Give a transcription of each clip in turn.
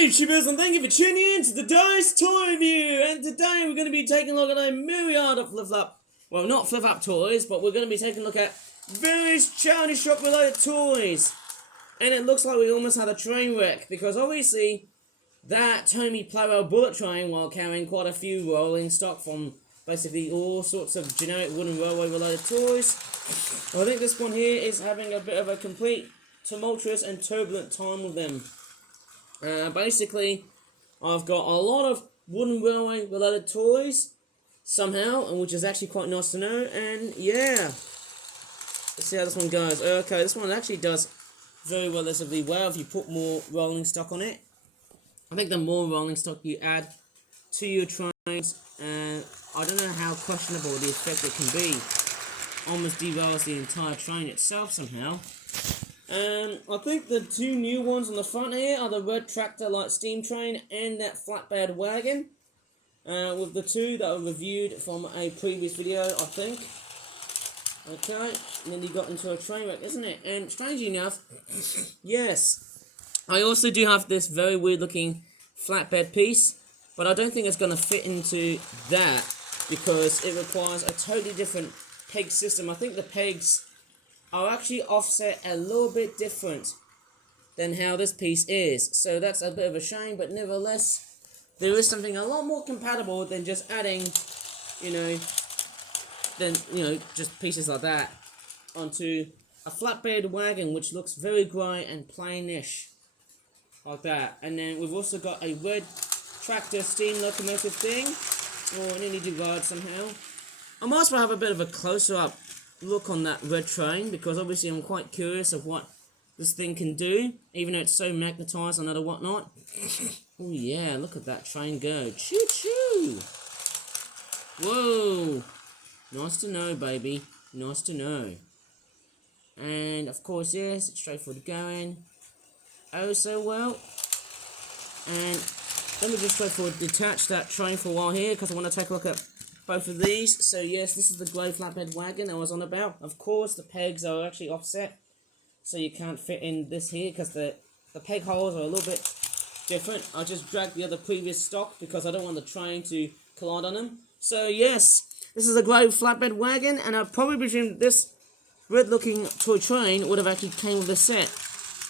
YouTubers, and thank you for tuning in to today's toy review. And today we're going to be taking a look at a myriad of flip-flop, well, not flip-flop toys, but we're going to be taking a look at various charity shop related toys. And it looks like we almost had a train wreck, because obviously that Tommy Playmobil bullet train, while carrying quite a few rolling stock from basically all sorts of generic wooden railway related toys, I think this one here is having a bit of a complete tumultuous and turbulent time with them. Basically, I've got a lot of wooden railway related toys somehow, and which is actually quite nice to know. And yeah, let's see how this one goes. Okay, this one actually does very relatively well if you put more rolling stock on it. I think the more rolling stock you add to your trains, I don't know how questionable the effect it can be. Almost derails the entire train itself somehow. I think the two new ones on the front here are the red tractor light steam train and that flatbed wagon. With the two that were reviewed from a previous video, I think. Okay, and then you got into a train wreck, isn't it? And strangely enough, yes, I also do have this very weird looking flatbed piece, but I don't think it's going to fit into that because it requires a totally different peg system. I think the pegs are actually offset a little bit different than how this piece is. So that's a bit of a shame, but nevertheless, there is something a lot more compatible than just adding, just pieces like that onto a flatbed wagon, which looks very grey and plainish, like that. And then we've also got a red tractor steam locomotive thing. Oh, I nearly derailed somehow. I might as well have a bit of a closer up look on that red train, because obviously I'm quite curious of what this thing can do, even though it's so magnetised and other whatnot. Oh yeah, look at that train go. Choo choo! Whoa! Nice to know, baby. Nice to know. And of course, yes, it's straightforward going. Oh so well. And let me just straightforward detach that train for a while here, because I want to take a look at both of these. So yes, this is the grey flatbed wagon I was on about. Of course, the pegs are actually offset, so you can't fit in this here, because the peg holes are a little bit different. I just dragged the other previous stock because I don't want the train to collide on them. So yes, this is a grey flatbed wagon, and I probably presume this red looking toy train would have actually came with a set.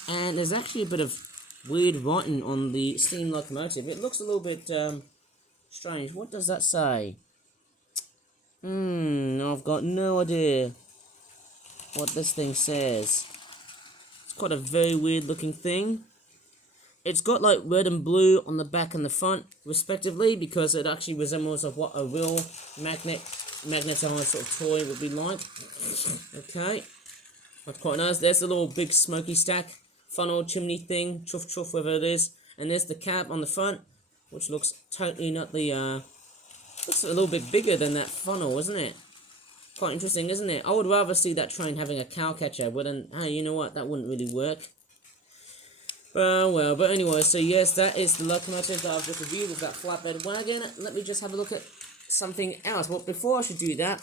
And there's actually a bit of weird writing on the steam locomotive. It looks a little bit strange. What does that say? I've got no idea what this thing says. It's quite a very weird looking thing. It's got like red and blue on the back and the front respectively, because it actually resembles of what a real magnetized sort of toy would be like. Okay, that's quite nice. There's the little big smoky stack funnel chimney thing, chuff chuff whatever it is, and there's the cab on the front, which looks totally not the looks a little bit bigger than that funnel, isn't it? Quite interesting, isn't it? I would rather see that train having a cow catcher, but then, hey, you know what? That wouldn't really work. Well, but anyway, so yes, that is the locomotive that I've just reviewed with that flatbed wagon. Let me just have a look at something else. Well, before I should do that,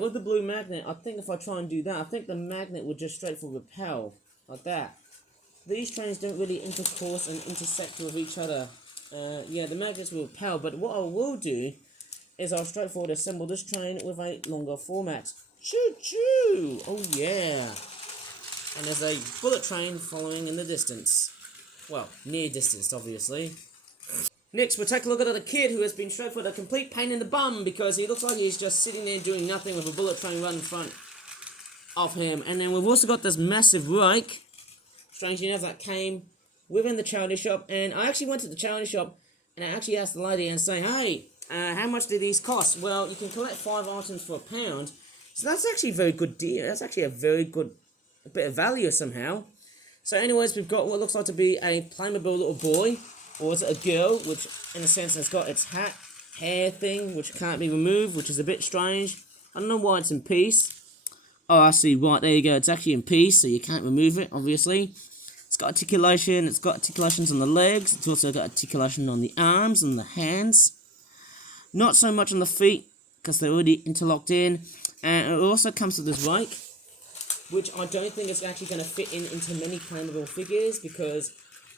with the blue magnet, I think if I try and do that, I think the magnet would just straightforward repel, like that. These trains don't really intercourse and intersect with each other. Yeah, the magnets will repel, but what I will do is I'll straightforward assemble this train with a longer format. Choo choo! Oh yeah! And there's a bullet train following in the distance. Well, near distance, obviously. Next, we'll take a look at the kid who has been straightforward a complete pain in the bum, because he looks like he's just sitting there doing nothing with a bullet train right in front of him. And then we've also got this massive rake, strangely enough, that came within the charity shop. And I actually went to the charity shop and I actually asked the lady and say, hey, how much do these cost? Well, you can collect 5 items for £1. So that's actually a very good deal. That's actually a very good bit of value somehow. So anyways, we've got what looks like to be a Playmobil little boy. Or is it a girl? Which, in a sense, has got its hair thing, which can't be removed, which is a bit strange. I don't know why it's in piece. Oh, I see. Right, there you go. It's actually in piece, so you can't remove it, obviously. It's got articulation. It's got articulations on the legs. It's also got articulation on the arms and the hands. Not so much on the feet, because they're already interlocked in. And it also comes with this rake, which I don't think is actually going to fit into many Playmobil figures, because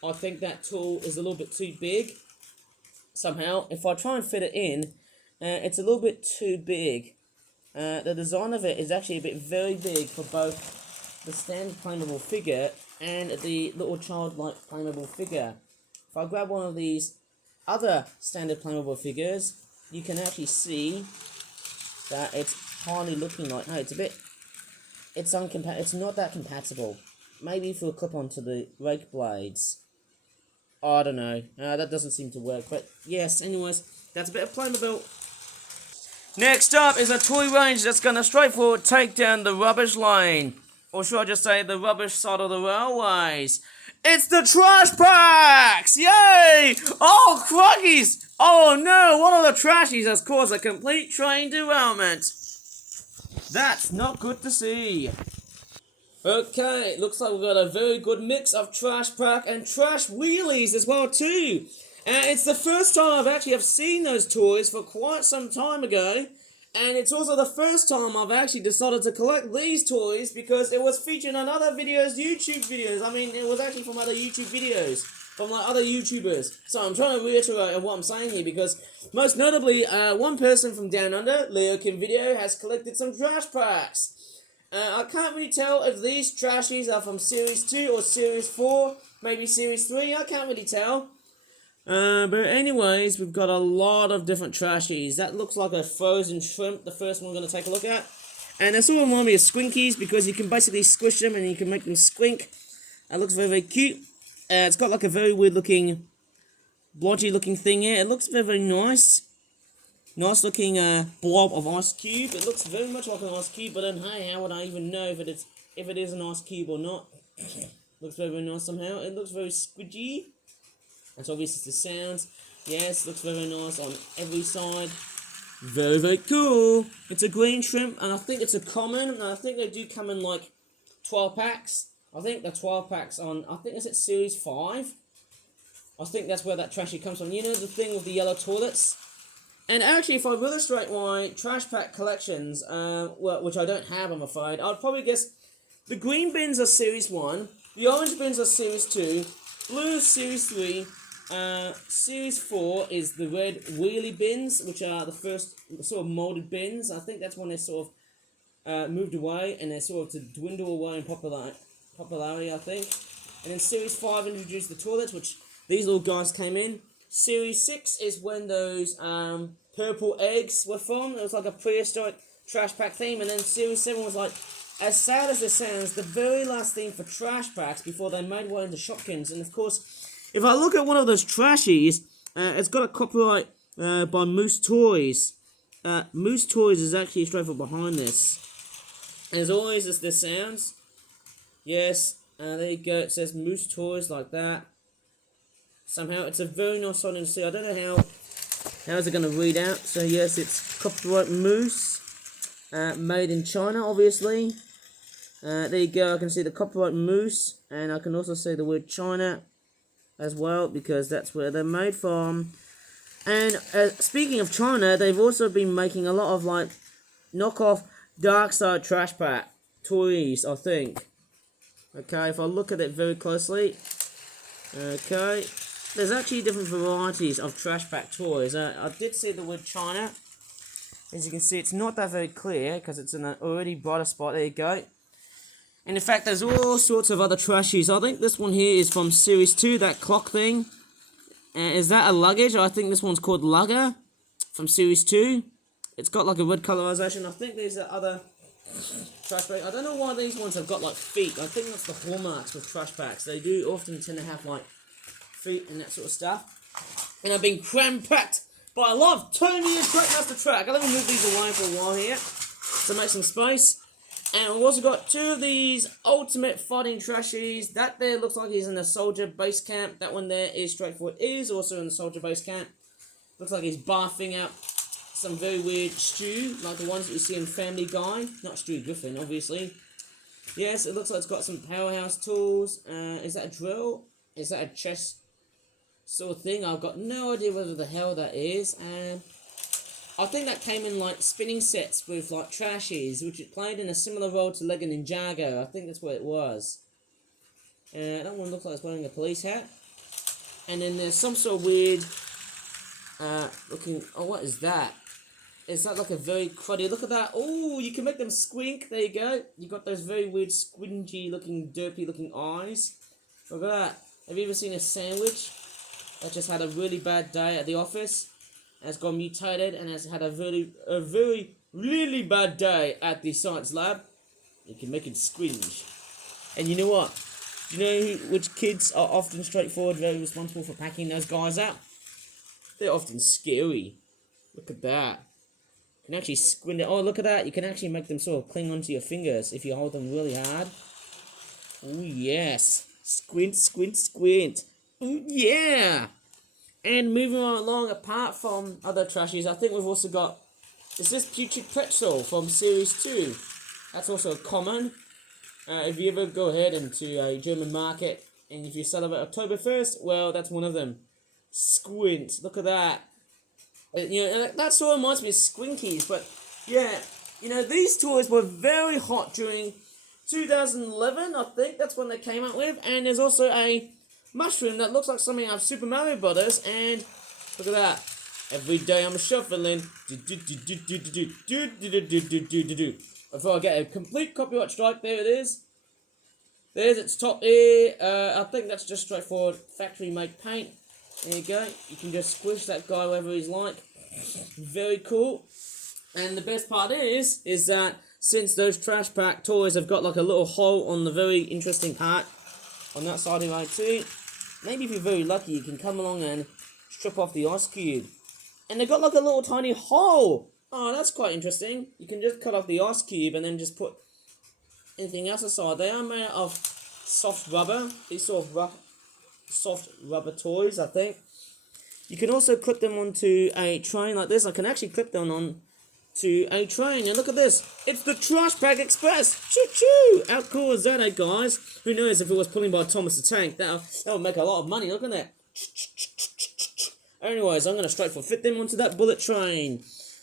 I think that tool is a little bit too big. Somehow, if I try and fit it in, it's a little bit too big. The design of it is actually a bit very big for both the standard Playmobil figure and the little childlike Playmobil figure. If I grab one of these other standard Playmobil figures, you can actually see that it's hardly looking like, no, it's not that compatible. Maybe if we'll clip onto the rake blades. I don't know, that doesn't seem to work, but yes, anyways, that's a bit of Playmobil. Next up is a toy range that's gonna straightforward take down the rubbish lane. Or should I just say the rubbish side of the railways? It's the trash packs! Yay! Oh, cruggies! Oh no, one of the trashies has caused a complete train derailment. That's not good to see. Okay, looks like we've got a very good mix of trash pack and trash wheelies as well too. It's the first time I've seen those toys for quite some time ago. And it's also the first time I've actually decided to collect these toys because it was featured on other YouTube videos. I mean, it was actually from other YouTube videos, from like other YouTubers. So I'm trying to reiterate what I'm saying here because most notably, one person from down under, Leo Kim Video, has collected some trash packs. I can't really tell if these trashies are from Series 2 or Series 4, maybe Series 3, I can't really tell. But anyways, we've got a lot of different trashies. That looks like a frozen shrimp, the first one we're going to take a look at. And they sort of remind me of Squinkies because you can basically squish them and you can make them squink. It looks very, very cute. It's got like a very weird looking, blotchy looking thing here. It looks very, very nice. Nice looking blob of ice cube. It looks very much like an ice cube, but then hey, how would I even know if it is an ice cube or not? Looks very, very nice somehow. It looks very squidgy. That's obviously the sounds. Yes, looks very nice on every side. Very, very cool. It's a green shrimp, and I think it's a common, and I think they do come in like 12 packs. I think the 12 packs on, I think it's at Series 5. I think that's where that trashy comes from. You know the thing with the yellow toilets? And actually, if I illustrate my trash pack collections, which I don't have, I'm afraid, I'd probably guess the green bins are Series 1, the orange bins are Series 2, blue is Series 3, Series 4 is the red wheelie bins, which are the first sort of molded bins. I think that's when they sort of moved away and they sort of to dwindle away in popularity, I think. And then Series 5 introduced the toilets, which these little guys came in. Series 6 is when those purple eggs were from. It was like a prehistoric trash pack theme. And then Series 7 was like, as sad as it sounds, the very last theme for trash packs before they made way into Shopkins. And of course, if I look at one of those trashies, it's got a copyright by Moose Toys. Moose Toys is actually straight from behind this. And as always, it's the sounds. Yes, there you go. It says Moose Toys like that. Somehow, it's a very nice sounding to see. I don't know how is it going to read out. So yes, it's copyright Moose, made in China, obviously. There you go. I can see the copyright Moose, and I can also see the word China as well because that's where they're made from. And speaking of China, they've also been making a lot of like knockoff Dark Side Trash Pack toys, I think. Okay, if I look at it very closely, okay, there's actually different varieties of trash pack toys. I did see the word China. As you can see, it's not that very clear because it's in an already brighter spot. There you go. And in fact, there's all sorts of other trashies. I think this one here is from Series 2, that clock thing. Is that a luggage? I think this one's called Lugger from Series 2. It's got like a red colorization. I think these are other trash packs. I don't know why these ones have got like feet. I think that's the hallmarks with trash packs. They do often tend to have like feet and that sort of stuff. And I've been cram-packed by love, Tony and Trackmaster Track. Let me move these away for a while here to make some space. And we've also got two of these ultimate fighting trashies. That there looks like he's in the soldier base camp. That one there is straightforward. It is also in the soldier base camp. Looks like he's barfing out some very weird stew, like the ones that you see in Family Guy. Not Stew Griffin, obviously. Yes, it looks like it's got some powerhouse tools. Is that a drill? Is that a chest sort of thing? I've got no idea whether the hell that is. I think that came in like spinning sets with like trashies, which it played in a similar role to Lego Ninjago. I think that's what it was. That one looks like it's wearing a police hat. And then there's some sort of weird looking, oh, what is that? Is that like a very cruddy, look at that, oh, you can make them squink, there you go. You got those very weird squingy looking, derpy looking eyes. Look at that. Have you ever seen a sandwich that just had a really bad day at the office, has gone mutated, and has had a very, really bad day at the science lab? You can make it squinge. And you know what? Do you know which kids are often straightforward, very responsible for packing those guys out? They're often scary. Look at that. You can actually squint it. Oh, look at that. You can actually make them sort of cling onto your fingers if you hold them really hard. Oh, yes. Squint, squint, squint. Oh, yeah. And moving on along, apart from other trashies, I think we've also got, is this Putrid Pretzel from Series 2? That's also common. If you ever go ahead into a German market, and if you celebrate October 1st, well, that's one of them. Squint. Look at that. You know, that sort of reminds me of Squinkies, but yeah, you know, these toys were very hot during 2011, I think that's when they came out with, and there's also a mushroom that looks like something out of Super Mario Brothers, and look at that. Every day I'm shuffling. Before I get a complete copyright strike, there it is. There's its top here. I think that's just straightforward factory made paint. There you go. You can just squish that guy wherever he's like. Very cool. And the best part is that since those trash pack toys have got like a little hole on the very interesting part on that side of the too, maybe if you're very lucky, you can come along and strip off the ice cube. And they've got like a little tiny hole. Oh, that's quite interesting. You can just cut off the ice cube and then just put anything else aside. They are made out of soft rubber. These sort of soft rubber toys, I think. You can also clip them onto a train like this. I can actually clip them on to a train. And look at this. It's the Trash Bag Express. Choo-choo. How cool is that, eh, guys? Who knows if it was pulling by Thomas the Tank. That would make a lot of money. Look at that. Anyways, I'm going to straightforward fit them onto that bullet train.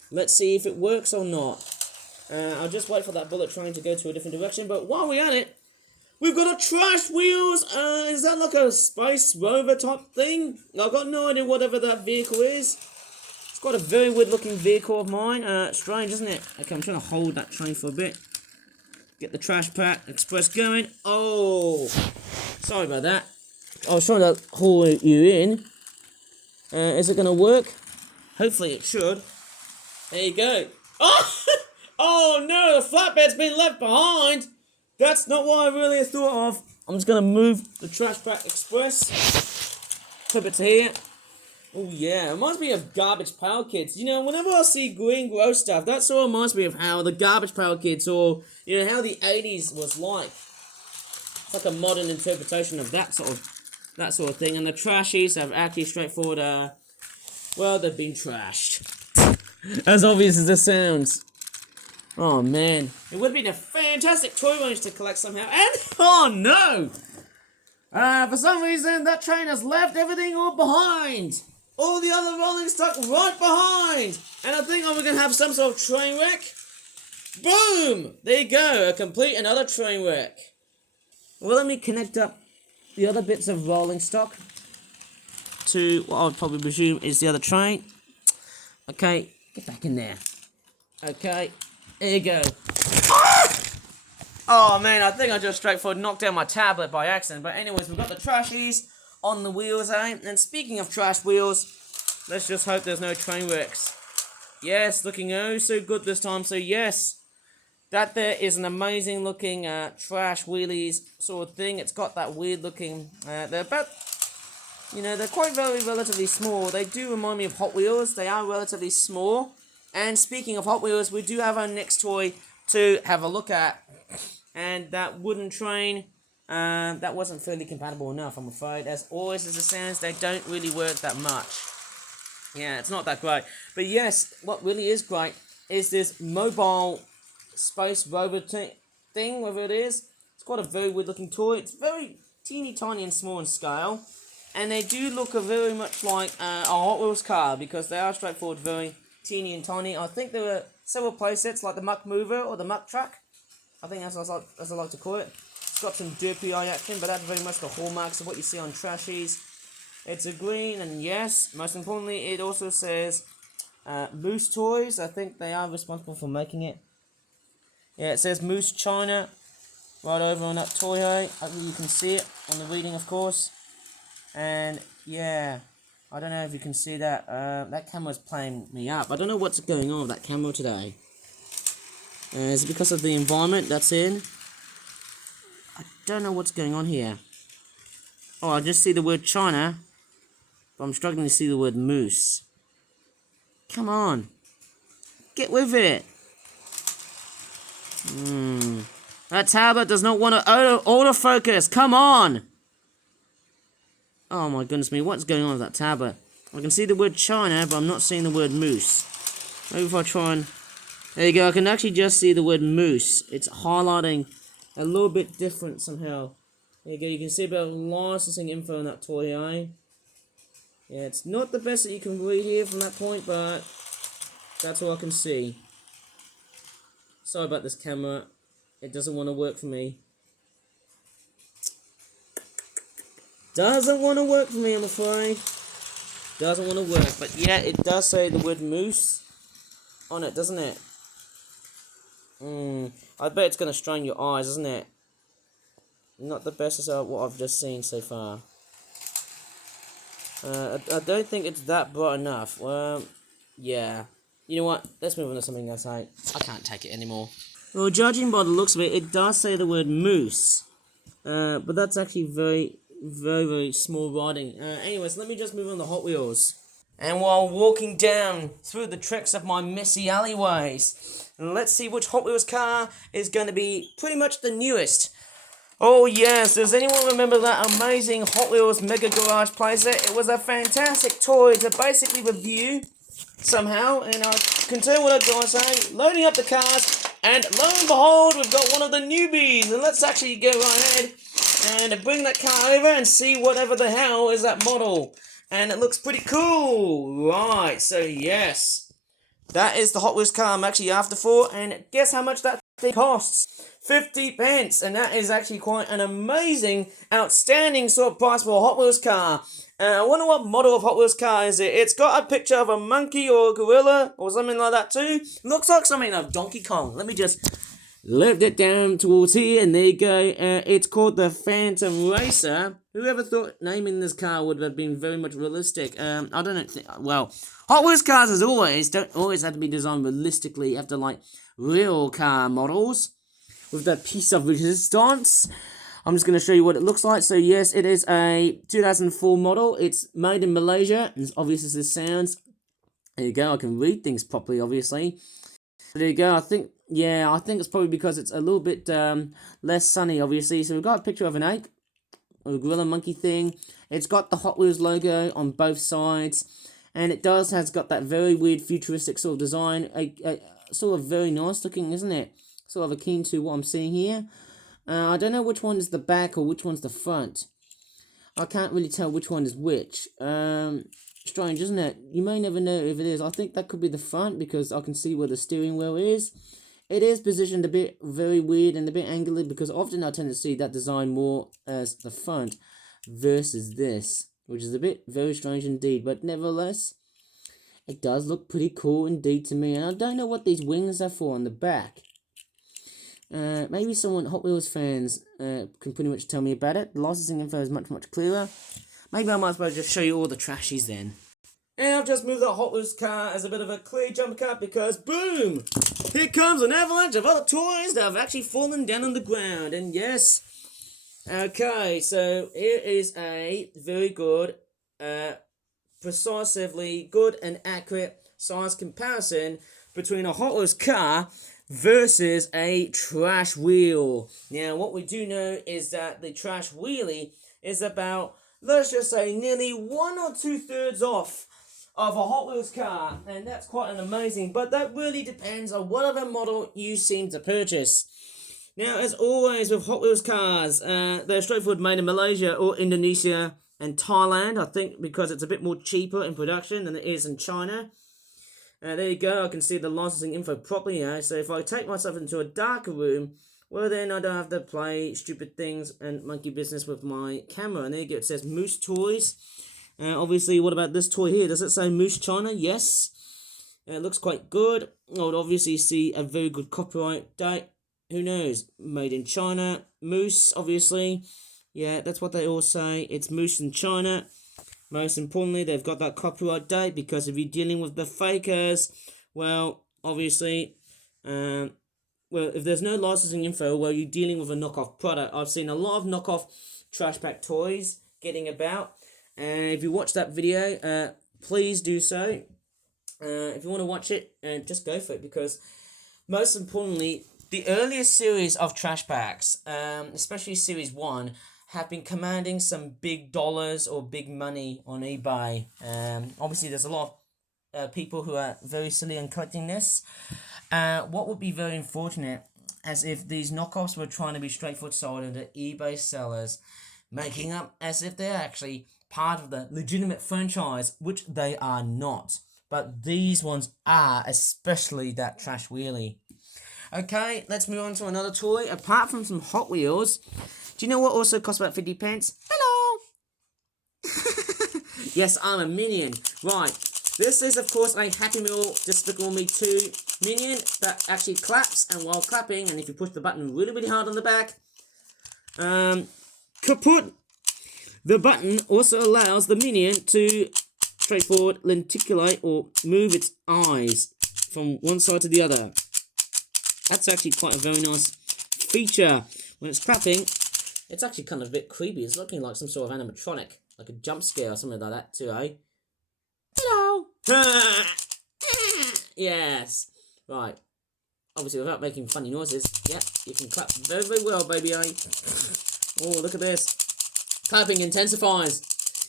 Let's see if it works or not. I'll just wait for that bullet train to go to a different direction. But while we're at it, we've got a trash wheels. Is that like a space rover type thing? I've got no idea whatever that vehicle is. It's got a very weird looking vehicle of mine. Strange, isn't it? Okay, I'm trying to hold that train for a bit. Get the Trash Pack Express going. Oh, sorry about that. I was trying to haul you in. Is it going to work? Hopefully it should. There you go. Oh, oh no, the flatbed's been left behind. That's not what I really thought of. I'm just going to move the Trash Pack Express. Clip it to here. Oh yeah, it reminds me of Garbage Pail Kids. You know, whenever I see green gross stuff, that sort of reminds me of how the Garbage Pail Kids, or, you know, how the 80s was like. It's like a modern interpretation of that sort of thing. And the trashies have actually straightforward, well, they've been trashed. As obvious as this sounds. Oh man, it would have been a fantastic toy range to collect somehow. And oh no! For some reason, that train has left everything all behind. All the other rolling stock right behind. And I think we're going to have some sort of train wreck. Boom! There you go, a complete another train wreck. Well, let me connect up the other bits of rolling stock to what I would probably presume is the other train. Okay, get back in there. Okay, there you go. Oh man, I think I just straightforward knocked down my tablet by accident. But anyways, we've got the trashies on the wheels, eh? And speaking of trash wheels, let's just hope there's no train wrecks. Yes, looking oh so good this time. So yes, that there is an amazing looking trash wheelies sort of thing. It's got that weird looking, they're about, you know, they're quite relatively small. They do remind me of Hot Wheels. They are relatively small. And speaking of Hot Wheels, we do have our next toy to have a look at. And that wooden train, that wasn't fairly compatible enough, I'm afraid. As always as it sounds, they don't really work that much. Yeah, it's not that great. But yes, what really is great is this mobile space rover thing, whatever it is. It's got a very weird looking toy. It's very teeny tiny and small in scale. And they do look very much like a Hot Wheels car, because they are straightforward, very teeny and tiny. I think there were several playsets like the Muck Mover or the Muck Truck. I think that's what I like to call it. It's got some derpy eye action, but that's very much the hallmarks of what you see on trashies. It's a green, and yes, most importantly, it also says Moose Toys. I think they are responsible for making it. Yeah, it says Moose China right over on that toy. Hopefully you can see it on the reading, of course. And yeah, I don't know if you can see that. That camera's playing me up. I don't know what's going on with that camera today. Is it because of the environment that's in? I don't know what's going on here. Oh, I just see the word China, but I'm struggling to see the word moose. Come on. Get with it. That tablet does not want to autofocus. Come on. Oh my goodness me, what's going on with that tablet? I can see the word China, but I'm not seeing the word moose. Maybe if I try and... There you go, I can actually just see the word moose. It's highlighting a little bit different somehow. There you go, you can see a bit of licensing info on that toy, eh? Yeah, it's not the best that you can read here from that point, but that's all I can see. Sorry about this camera. It doesn't want to work for me. Doesn't want to work for me, I'm afraid. Doesn't want to work. But yeah, it does say the word moose on it, doesn't it? I bet it's going to strain your eyes, isn't it? Not the best as what I've just seen so far. I don't think it's that bright enough. Well, yeah. You know what? Let's move on to something else. I can't take it anymore. Well, judging by the looks of it, it does say the word moose. But that's actually very, very small writing. Anyways, let me just move on to Hot Wheels. And while walking down through the tracks of my messy alleyways, let's see which Hot Wheels car is going to be pretty much the newest. Oh yes, does anyone remember that amazing Hot Wheels Mega Garage playset? It was a fantastic toy to basically review somehow, and I can tell you what I'm going to say. Loading up the cars, and lo and behold, we've got one of the newbies, and let's actually go right ahead and bring that car over and see whatever the hell is that model. And it looks pretty cool. Right, so yes, that is the Hot Wheels car I'm actually after for, and guess how much that thing costs? 50 pence, and that is actually quite an amazing, outstanding sort of price for a Hot Wheels car. I wonder what model of Hot Wheels car is it. It's got a picture of a monkey or a gorilla or something like that too. Looks like something of Donkey Kong. Let me just lift it down towards here, and there you go. It's called the Phantom Racer. Whoever thought naming this car would have been very much realistic? I don't know. Well, Hot Wheels cars, as always, don't always have to be designed realistically after like real car models with that piece of resistance. I'm just going to show you what it looks like. So yes, it is a 2004 model. It's made in Malaysia, as obvious as this sounds. There you go, I can read things properly, obviously. There you go, I think it's probably because it's a little bit less sunny, obviously. So we've got a picture of an ape, a gorilla monkey thing. It's got the Hot Wheels logo on both sides. And it has got that very weird futuristic sort of design. Sort of very nice looking, isn't it? Sort of akin to what I'm seeing here. I don't know which one is the back or which one's the front. I can't really tell which one is which. Strange, isn't it? You may never know if it is. I think that could be the front because I can see where the steering wheel is. It is positioned a bit very weird and a bit angular because often I tend to see that design more as the front versus this, which is a bit very strange indeed. But nevertheless, it does look pretty cool indeed to me. And I don't know what these wings are for on the back. Maybe someone, Hot Wheels fans, can pretty much tell me about it. The licensing info is much clearer. Maybe I might as well just show you all the trashies then. And I've just moved the Hot Wheels car as a bit of a clear jump cut because, boom! Here comes an avalanche of other toys that have actually fallen down on the ground. And yes, okay, so here is a very good, precisely good and accurate size comparison between a Hot Wheels car versus a trash wheel. Now, what we do know is that the trash wheelie is about, let's just say, nearly 1 or 2/3 off of a Hot Wheels car, and that's quite an amazing, but that really depends on whatever model you seem to purchase. Now, as always with Hot Wheels cars, they're straightforward made in Malaysia or Indonesia and Thailand, I think, because it's a bit more cheaper in production than it is in China. There you go, I can see the licensing info properly now. So if I take myself into a darker room, well then I don't have to play stupid things and monkey business with my camera. And there you go, it says Moose Toys. Obviously, what about this toy here? Does it say Moose China? Yes. It looks quite good. I would obviously see a very good copyright date. Who knows? Made in China. Moose, obviously. Yeah, that's what they all say. It's Moose in China. Most importantly, they've got that copyright date, because if you're dealing with the fakers, well, obviously, well, if there's no licensing info, well, you're dealing with a knockoff product. I've seen a lot of knockoff trash pack toys getting about, and if you watch that video, please do so. If you want to watch it, just go for it, because most importantly, the earliest series of trash packs, especially series 1, have been commanding some big dollars or big money on eBay. Obviously, there's a lot of people who are very silly on collecting this. What would be very unfortunate, as if these knockoffs were trying to be straightforward sold into eBay sellers, making up as if they're actually part of the legitimate franchise, which they are not. But these ones are, especially that Trash Wheelie. Okay, let's move on to another toy. Apart from some Hot Wheels, do you know what also costs about 50 pence? Hello! Yes, I'm a Minion. Right, this is of course a Happy Meal Despicable Me 2 Minion that actually claps, and while clapping, and if you push the button really, really hard on the back, kaput! The button also allows the Minion to straightforward lenticulate or move its eyes from one side to the other. That's actually quite a very nice feature. When it's clapping, it's actually kind of a bit creepy. It's looking like some sort of animatronic, like a jump scare or something like that too, eh? Hello! Yes! Right. Obviously, without making funny noises, yep, you can clap very, very well, baby, eh? Oh, look at this. Clapping intensifies.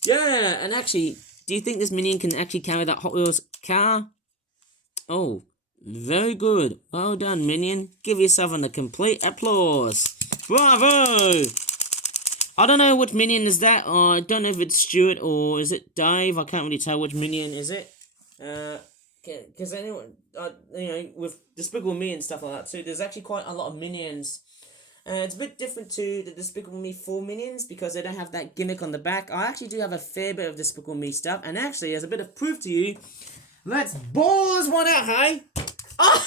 Yeah, and actually, do you think this Minion can actually carry that Hot Wheels car? Oh, very good. Well done, Minion. Give yourself a complete applause. Bravo! I don't know which Minion is that. I don't know if it's Stuart or is it Dave. I can't really tell which Minion is it. Because anyone, you know, with Despicable Me and stuff like that too, there's actually quite a lot of Minions. It's a bit different to the Despicable Me 4 Minions, because they don't have that gimmick on the back. I actually do have a fair bit of Despicable Me stuff, and actually, as a bit of proof to you, let's ball this one out, hey? Oh!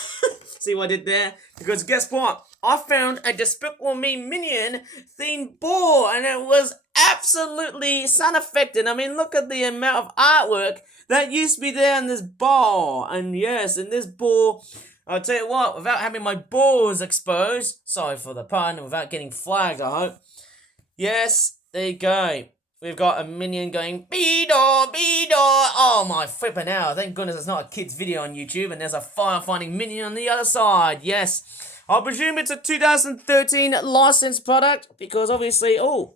See what I did there? Because guess what? I found a Despicable Me Minion themed ball, and it was absolutely sun-affected. I mean, look at the amount of artwork that used to be there in this ball. And yes, in this ball, I'll tell you what, without having my balls exposed, sorry for the pun, without getting flagged, I hope. Yes, there you go. We've got a Minion going, Beedor, Beedor. Oh my flippin' hell. Thank goodness it's not a kid's video on YouTube, and there's a firefighting Minion on the other side. Yes. I presume it's a 2013 licensed product, because obviously, oh,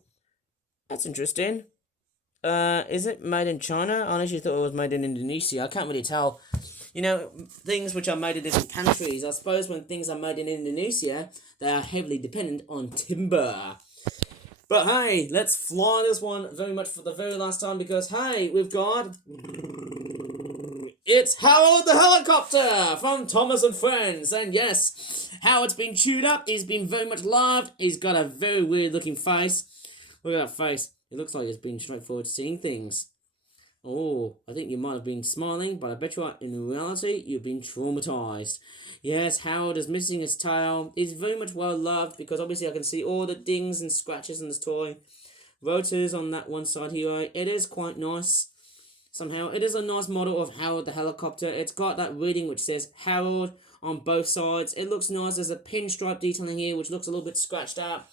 that's interesting. Is it made in China? I honestly thought it was made in Indonesia. I can't really tell. You know, things which are made in different countries. I suppose when things are made in Indonesia, they are heavily dependent on timber. But hey, let's fly this one very much for the very last time, because hey, we've got... It's Howard the Helicopter from Thomas and Friends. And yes, Howard's been chewed up. He's been very much loved. He's got a very weird looking face. Look at that face. It looks like he's been straightforward seeing things. Oh, I think you might have been smiling, but I bet you are, in reality, you've been traumatized. Yes, Howard is missing his tail. He's very much well loved, because obviously I can see all the dings and scratches in this toy. Rotors on that one side here. It is quite nice. Somehow, it is a nice model of Howard the Helicopter. It's got that reading which says Howard on both sides. It looks nice. There's a pinstripe detailing here, which looks a little bit scratched out.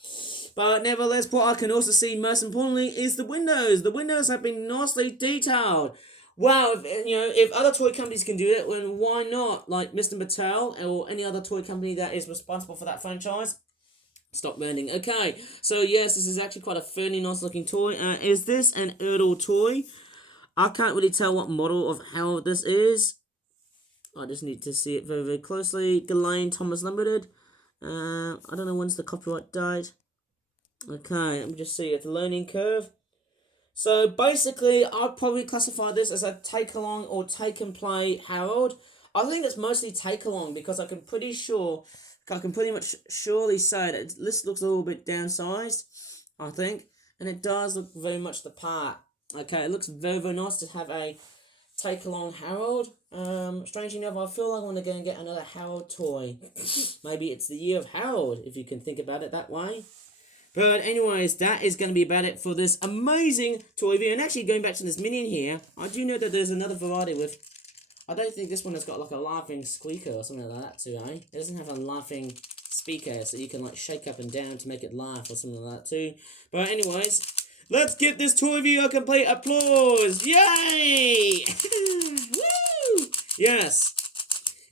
But nevertheless, what I can also see most importantly is the windows. The windows have been nicely detailed. Wow, if other toy companies can do it, then why not? Like Mr. Mattel or any other toy company that is responsible for that franchise. Stop burning. Okay, so yes, this is actually quite a fairly nice looking toy. Is this an Erdl toy? I can't really tell what model of how this is. I just need to see it very, very closely. Ghislaine Thomas Limited. I don't know when's the copyright date. Okay, let me just see. It's a learning curve. So basically, I'd probably classify this as a take-along or take-and-play Harold. I think it's mostly take-along, because I can pretty much surely say that this looks a little bit downsized, I think. And it does look very much the part. Okay, it looks very, very nice to have a take along Harold. Strangely enough, I feel like I want to go and get another Harold toy. Maybe it's the year of Harold, if you can think about it that way. But anyways, that is going to be about it for this amazing toy review. And actually, going back to this Minion here, I do know that there's another variety with... I don't think this one has got like a laughing squeaker or something like that too, eh? It doesn't have a laughing speaker, so you can like shake up and down to make it laugh or something like that too. But anyways, let's give this toy review a complete applause! Yay! Woo! Yes.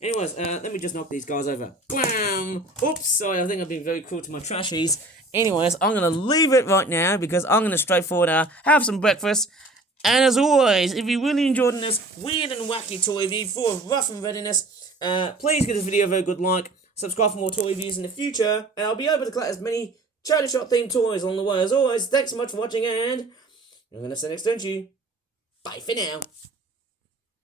Anyways, let me just knock these guys over. Wham! Oops, sorry, I think I've been very cruel to my trashies. Anyways, I'm going to leave it right now because I'm going to straightforward have some breakfast. And as always, if you really enjoyed this weird and wacky toy review full of rough and readiness, please give this video a very good like, subscribe for more toy reviews in the future, and I'll be able to collect as many charity shop themed toys along the way. As always, thanks so much for watching, and I'm going to say next, don't you? Bye for now.